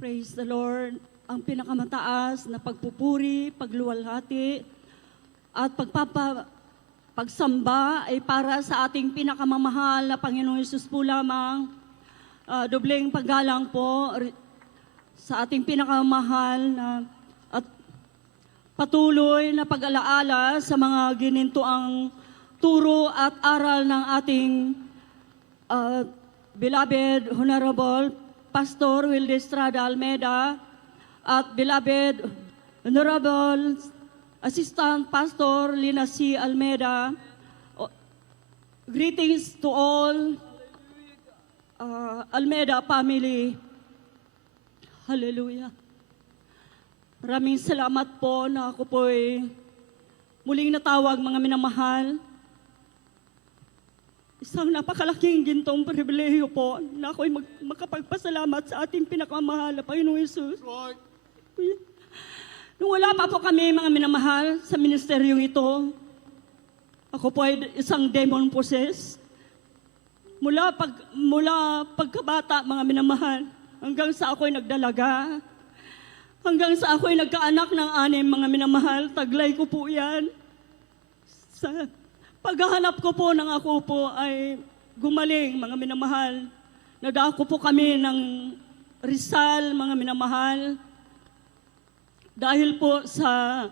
Praise the Lord. Ang pinakamataas na pagpupuri, pagluwalhati, at pagsamba ay para sa ating pinakamamahal na Panginoong Hesus po lamang. Dobleng paggalang po sa ating pinakamamahal na at patuloy na pag-alaala sa mga ginintuang turo at aral ng ating beloved Honorable Pastor Wilde Estrada Almeida at beloved Honorable Assistant Pastor Lina C. Almeida. Greetings to all Almeida family. Hallelujah. Maraming salamat po na ako po'y muling natawag, mga minamahal. Isang napakalaking gintong pribilehiyo po na ako'y makapagpasalamat sa ating pinakamahal na Panginoong Hesus. Right. Nung wala pa po kami, mga minamahal, sa ministeryong ito, ako po ay isang demon possessed. Mula pagkabata, mga minamahal, hanggang sa ako'y nagdalaga, hanggang sa ako'y nagkaanak ng 6, mga minamahal, taglay ko po yan. Sa paghahanap ko po ng ako po ay gumaling, mga minamahal. Nadako po kami ng Rizal, mga minamahal. Dahil po sa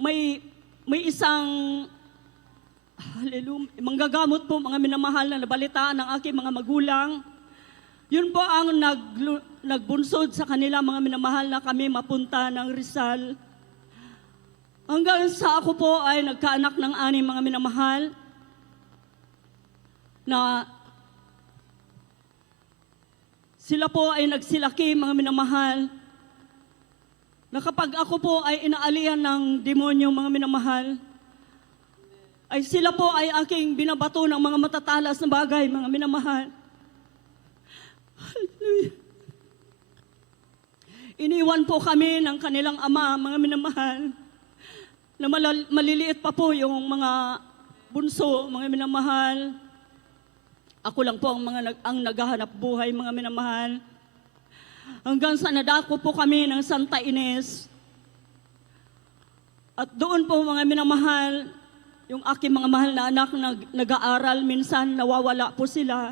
may isang manggagamot po, mga minamahal, na nabalitaan ng aking mga magulang. Yun po ang nagbunsod sa kanila, mga minamahal, na kami mapunta ng Rizal. Hanggang sa ako po ay nagkaanak ng 6, mga minamahal, na sila po ay nagsilaki, mga minamahal, na kapag ako po ay inaalihan ng demonyo, mga minamahal, ay sila po ay aking binabato ng mga matatalas na bagay, mga minamahal. Hallelujah. Iniwan po kami ng kanilang ama, mga minamahal, na maliliit pa po yung mga bunso, mga minamahal. Ako lang po ang naghahanap buhay, mga minamahal. Hanggang sa nadako po kami ng Santa Ines. At doon po, mga minamahal, yung aking mga mahal na anak nag-aaral, minsan nawawala po sila.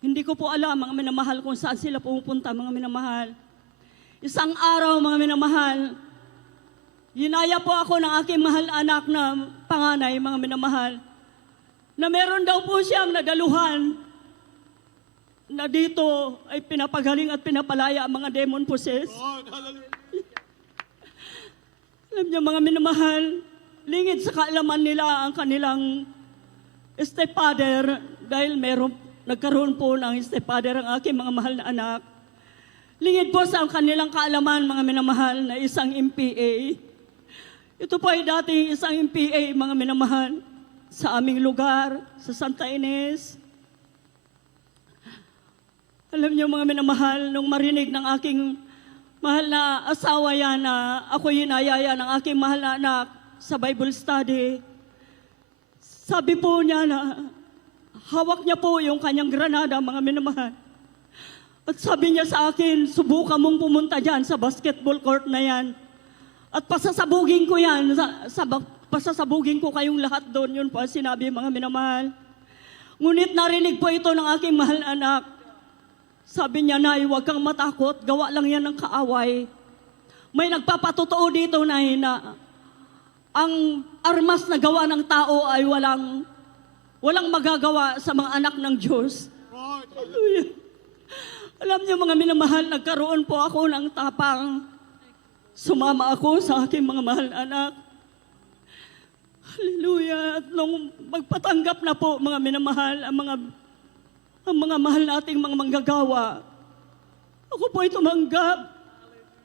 Hindi ko po alam, mga minamahal, kung saan sila pupunta, mga minamahal. Isang araw, mga minamahal, ginaya po ako ng aking mahal na anak na panganay, mga minamahal, na meron daw po siyang nadaluhan na dito ay pinapagaling at pinapalaya ang mga demon possessed. Right. Hallelujah. Alam niyo, mga minamahal, lingid sa kaalaman nila ang kanilang stepfather, dahil nagkaroon po ng stepfather ang aking mga mahal na anak. Lingid po sa kanilang kaalaman, mga minamahal, na isang MPA. Ito po ay dating isang MPA, mga minamahal, sa aming lugar, sa Santa Ines. Alam niyo, mga minamahal, nung marinig ng aking mahal na asawa yan na ako hinayaya ng aking mahal na anak sa Bible study, sabi po niya na hawak niya po yung kanyang granada, mga minamahal. At sabi niya sa akin, subukan mong pumunta dyan sa basketball court na yan. At pasasabugin ko yan, pasasabugin ko kayong lahat doon. Yun po ang sinabi, mga minamahal. Ngunit narinig po ito ng aking mahal na anak. Sabi niya, Nay, huwag kang matakot, gawa lang yan ng kaaway. May nagpapatotoo dito, Nay, na ang armas na gawa ng tao ay walang magagawa sa mga anak ng Diyos. Right. Hallelujah. Alam niyo, mga minamahal, nagkaroon po ako ng tapang. Sumama ako sa aking mga mahal na anak. Hallelujah. At nung magpatanggap na po, mga minamahal, ang mga mahal nating mga manggagawa, ako po ay tumanggap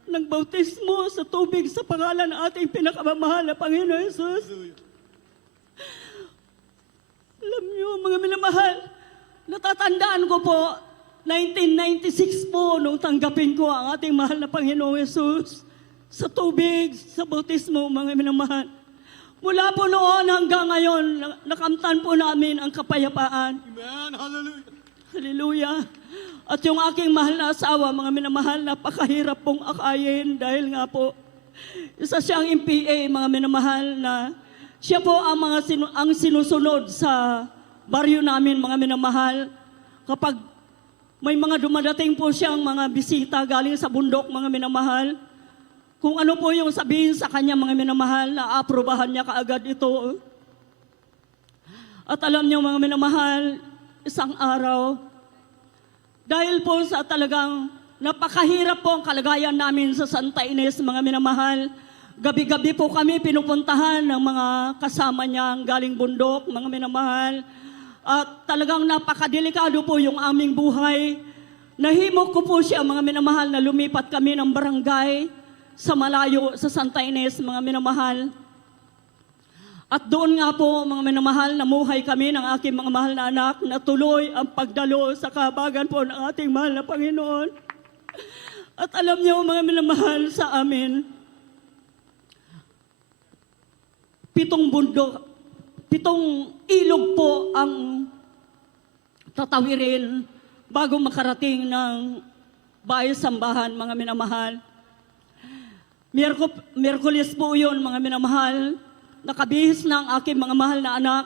ng bautismo sa tubig sa pangalan ng ating pinakamamahal na Panginoon Hesus. Alam niyo, mga minamahal, natatandaan ko po, 1996 po, nung tanggapin ko ang ating mahal na Panginoong Hesus sa tubig, sa bautismo, mga minamahal. Mula po noon hanggang ngayon, nakamtan po namin ang kapayapaan. Amen. Hallelujah. Hallelujah. At yung aking mahal na asawa, mga minamahal, napakahirap pong akayin dahil nga po, isa siyang MPA, mga minamahal, na siya po ang ang sinusunod sa baryo namin, mga minamahal. Kapag may mga dumadating po siyang mga bisita galing sa bundok, mga minamahal, kung ano po yung sabihin sa kanya, mga minamahal, na aprobahan niya kaagad ito. At alam niyo, mga minamahal, isang araw, dahil po sa talagang napakahirap po ang kalagayan namin sa Santa Ines, mga minamahal, gabi-gabi po kami pinupuntahan ng mga kasama niyang galing bundok, mga minamahal. At talagang napakadelikado po yung aming buhay. Nahimok ko po siya, mga minamahal, na lumipat kami ng barangay sa malayo sa Santa Ines, mga minamahal. At doon nga po, mga minamahal, namuhay kami ng aking mga mahal na anak na tuloy ang pagdalo sa kahabagan po ng ating mahal na Panginoon. At alam niyo, mga minamahal, sa amin, 7 bundok, 7 ilog po ang tatawirin bago makarating ng bahay-sambahan, mga minamahal. Miyerkules po yun, mga minamahal, nakabihis na ang aking mga mahal na anak.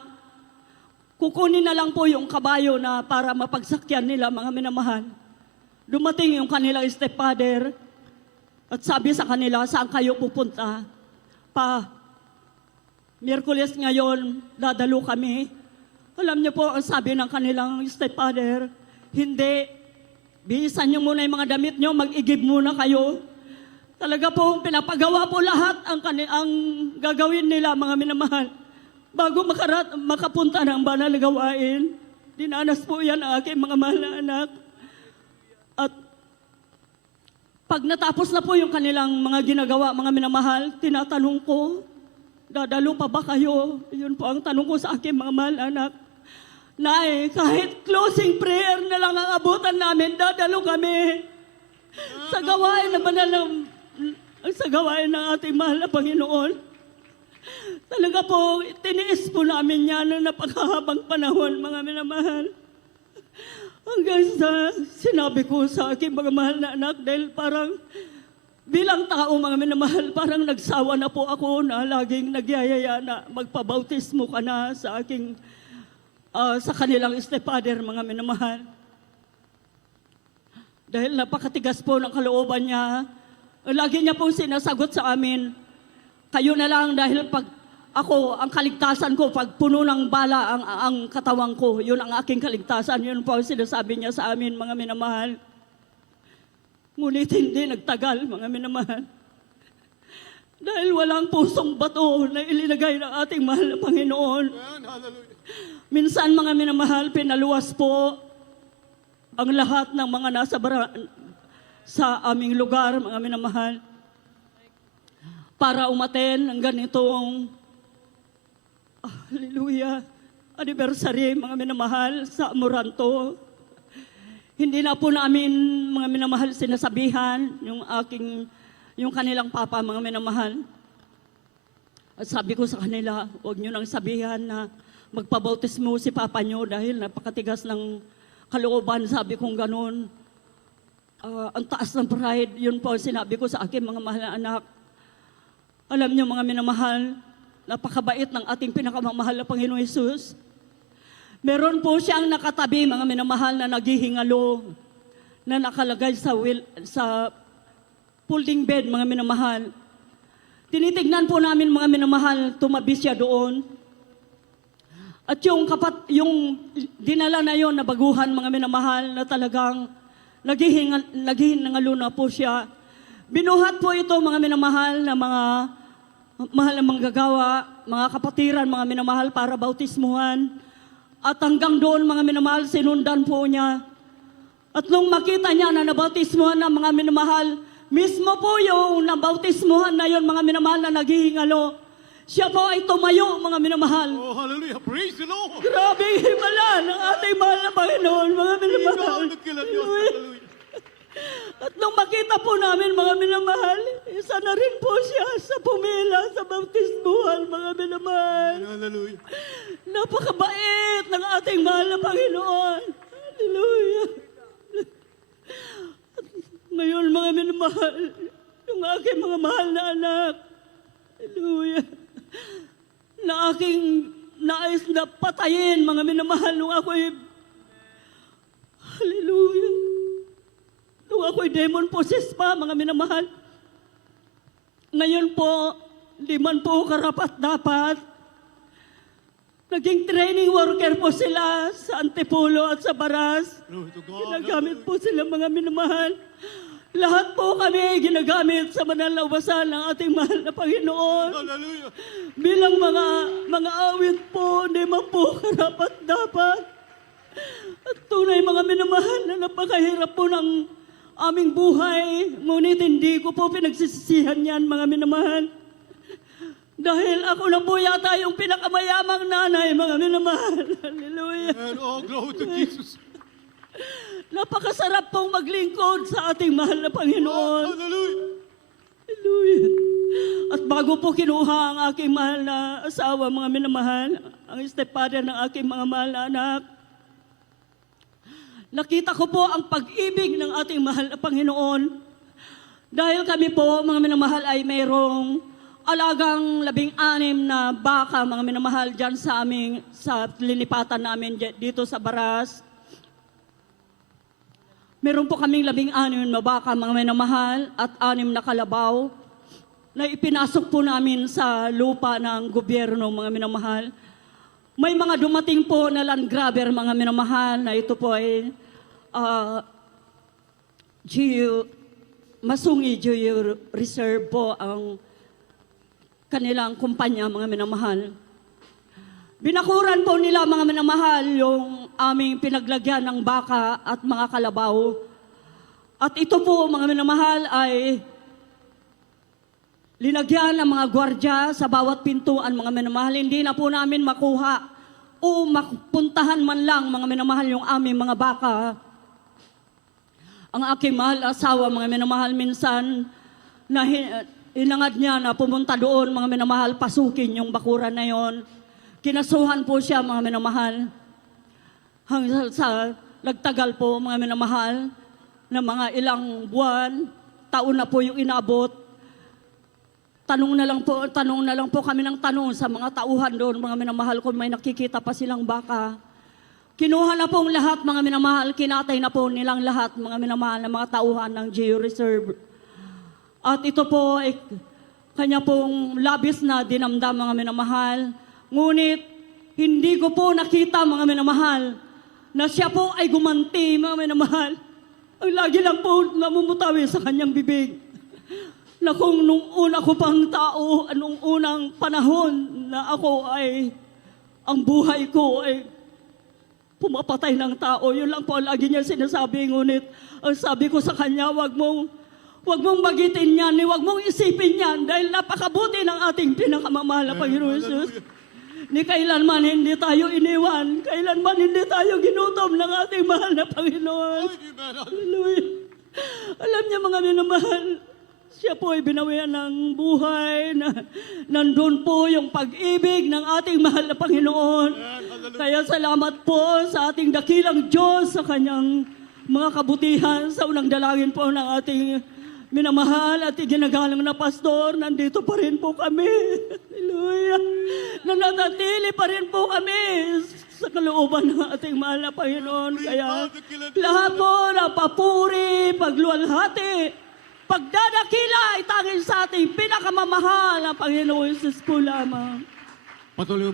Kukunin na lang po yung kabayo na para mapagsakyan nila, mga minamahal. Dumating yung kanilang stepfather at sabi sa kanila, saan kayo pupunta? Miyerkules ngayon, dadalo kami. Alam niyo po, ang sabi ng kanilang stepfather, hindi, bihisan niyo muna yung mga damit niyo, mag-igib muna kayo. Talaga po, pinapagawa po lahat ang gagawin nila, mga minamahal. Bago makapunta ng banal na gawain, dinanas po yan ang aking mga mahal na anak. At pag natapos na po yung kanilang mga ginagawa, mga minamahal, tinatanong ko, dadalo pa ba kayo? Yun po ang tanong ko sa aking mga mahal na anak. Nay, kahit closing prayer na lang ang abutan namin, dadalo kami sa gawain na banal na sa gawain ng ating mahal na Panginoon. Talaga po, tiniis po namin yan na napakahabang panahon, mga minamahal. Hanggang sa sinabi ko sa aking mga mahal na anak, dahil parang bilang tao, mga minamahal, parang nagsawa na po ako na laging nagyayaya na magpabautismo ka na sa aking, sa kanilang stepfather, mga minamahal. Dahil napakatigas po ng kalooban niya, lagi niya pong sinasagot sa amin, kayo na lang dahil pag ako, ang kaligtasan ko, pag puno ng bala ang katawan ko, yun ang aking kaligtasan. Yun po ang sinasabi niya sa amin, mga minamahal. Ngunit hindi nagtagal, mga minamahal. Dahil walang pusong bato na ilinagay ng ating mahal na Panginoon. Minsan, mga minamahal, pinaluwas po ang lahat ng mga nasa sa aming lugar, mga minamahal, para umaten ng ganitong hallelujah, anniversary, mga minamahal, sa Amoranto. Hindi na po namin, mga minamahal, sinasabihan yung kanilang papa, mga minamahal. At sabi ko sa kanila, huwag nyo nang sabihan na magpabautismo si papa nyo dahil napakatigas ng kalooban, sabi kong ganun. Ang taas ng pride, yun po sinabi ko sa aking mga mahal na anak. Alam niyo, mga minamahal, napakabait ng ating pinakamamahal na Panginoon Jesus. Meron po siyang nakatabi, mga minamahal, na naghihingalo, na nakalagay sa folding bed, mga minamahal. Tinitignan po namin, mga minamahal, tumabi siya doon. At yung dinala na yon na baguhan, mga minamahal, na talagang naghihingalo na po siya. Binuhat po ito, mga minamahal, na mga mahal na manggagawa, mga kapatiran, mga minamahal, para bautismuhan. At hanggang doon, mga minamahal, sinundan po niya. At nung makita niya na nabautismuhan na, mga minamahal, mismo po yung nabautismuhan na yon, mga minamahal, na naghihingalo, siya po ay tumayo, mga minamahal. Oh, hallelujah. Praise the Lord. Grabe himala ng ating mahal na Panginoon, mga minamahal. Hallelujah. At nung makita po namin, mga minamahal, isa na rin po siya sa pumila sa bautismuhan, mga minamahal. Hallelujah. Napakabait ng ating mahal na Panginoon. Hallelujah. Ngayon, mga minamahal, yung aking mga mahal na anak, hallelujah, na aking nais na patayin, mga minamahal, nung ako'y, hallelujah, nung ako'y demon possessed pa, mga minamahal. Ngayon po, di man po karapat-dapat, naging training worker po sila sa Antipolo at sa Baras. Glory to God. Ginagamit po sila, mga minamahal. Lahat po kami ginagamit sa banal na ubasan ng ating mahal na Panginoon. Hallelujah. Bilang mga awit po, hindi man po karapat-dapat. At tunay, mga minamahal, na napakahirap po ng aming buhay. Ngunit hindi ko po pinagsisisihan yan, mga minamahal. Dahil ako na po yata yung pinakamayamang nanay, mga minamahal. Hallelujah. And all glory to Jesus. Napakasarap pong maglingkod sa ating mahal na Panginoon. Hallelujah. Hallelujah. At bago po kinuha ang aking mahal na asawa, mga minamahal, ang stepfather ng aking mga mahal na anak, nakita ko po ang pag-ibig ng ating mahal na Panginoon. Dahil kami po, mga minamahal, ay mayroong alagang 16 na baka, mga minamahal, dyan sa linipatan namin dito sa Baras. Meron po kaming 16 na baka, mga minamahal, at 6 na kalabaw na ipinasok po namin sa lupa ng gobyerno, mga minamahal. May mga dumating po na land grabber, mga minamahal, na ito po ay Masungi Geo Reserve po ang kanilang kumpanya, mga minamahal. Binakuran po nila, mga minamahal, yung aming pinaglagyan ng baka at mga kalabaw. At ito po, mga minamahal, ay linagyan ng mga gwardya sa bawat pintuan, mga minamahal. Hindi na po namin makuha o mapuntahan man lang, mga minamahal, yung aming mga baka. Ang aking mahal asawa, mga minamahal, minsan na inangad niya na pumunta doon, mga minamahal, pasukin yung bakuran na yon. Kinasuhan po siya, mga minamahal. Hanggang sa nagtagal po, mga minamahal, na mga ilang buwan, taon na po yung inabot. Tanong na lang po kami ng tanong sa mga tauhan doon, mga minamahal, kung may nakikita pa silang baka. Kinuha na pong lahat, mga minamahal, kinatay na po nilang lahat, mga minamahal, na mga tauhan ng Geo Reserve. At ito po ay kanya pong labis na dinamdam, mga minamahal. Ngunit, hindi ko po nakita, mga minamahal, na siya po ay gumanti, mga minamahal. Ang lagi lang po namumutawi sa kanyang bibig. Na kung nung una ko pang tao, nung unang panahon na ako ay, ang buhay ko ay pumapatay ng tao. Yun lang po ang lagi niya sinasabi. Ngunit, ang sabi ko sa kanya, wag mong bagitin yan, wag mong isipin yan, dahil napakabuti ng ating pinakamamahal na Panginoon Jesus. Ni kailanman hindi tayo iniwan, kailanman hindi tayo ginutom ng ating mahal na Panginoon. Hallelujah. Alam niya, mga minamahal, siya po ay binawian ng buhay, na nandun po yung pag-ibig ng ating mahal na Panginoon. Kaya salamat po sa ating dakilang Diyos sa kanyang mga kabutihan. Sa unang dalangin po ng ating minamahal at iginagalang na pastor, nandito pa rin po kami. Hallelujah. Nananatili pa rin po kami sa kalooban ng ating mahal na Panginoon. Kaya lahat po na papuri, pagluwalhati, pagdadakila ay tanging sa ating pinakamamahal na Panginoon Jesus po lamang. Patuloy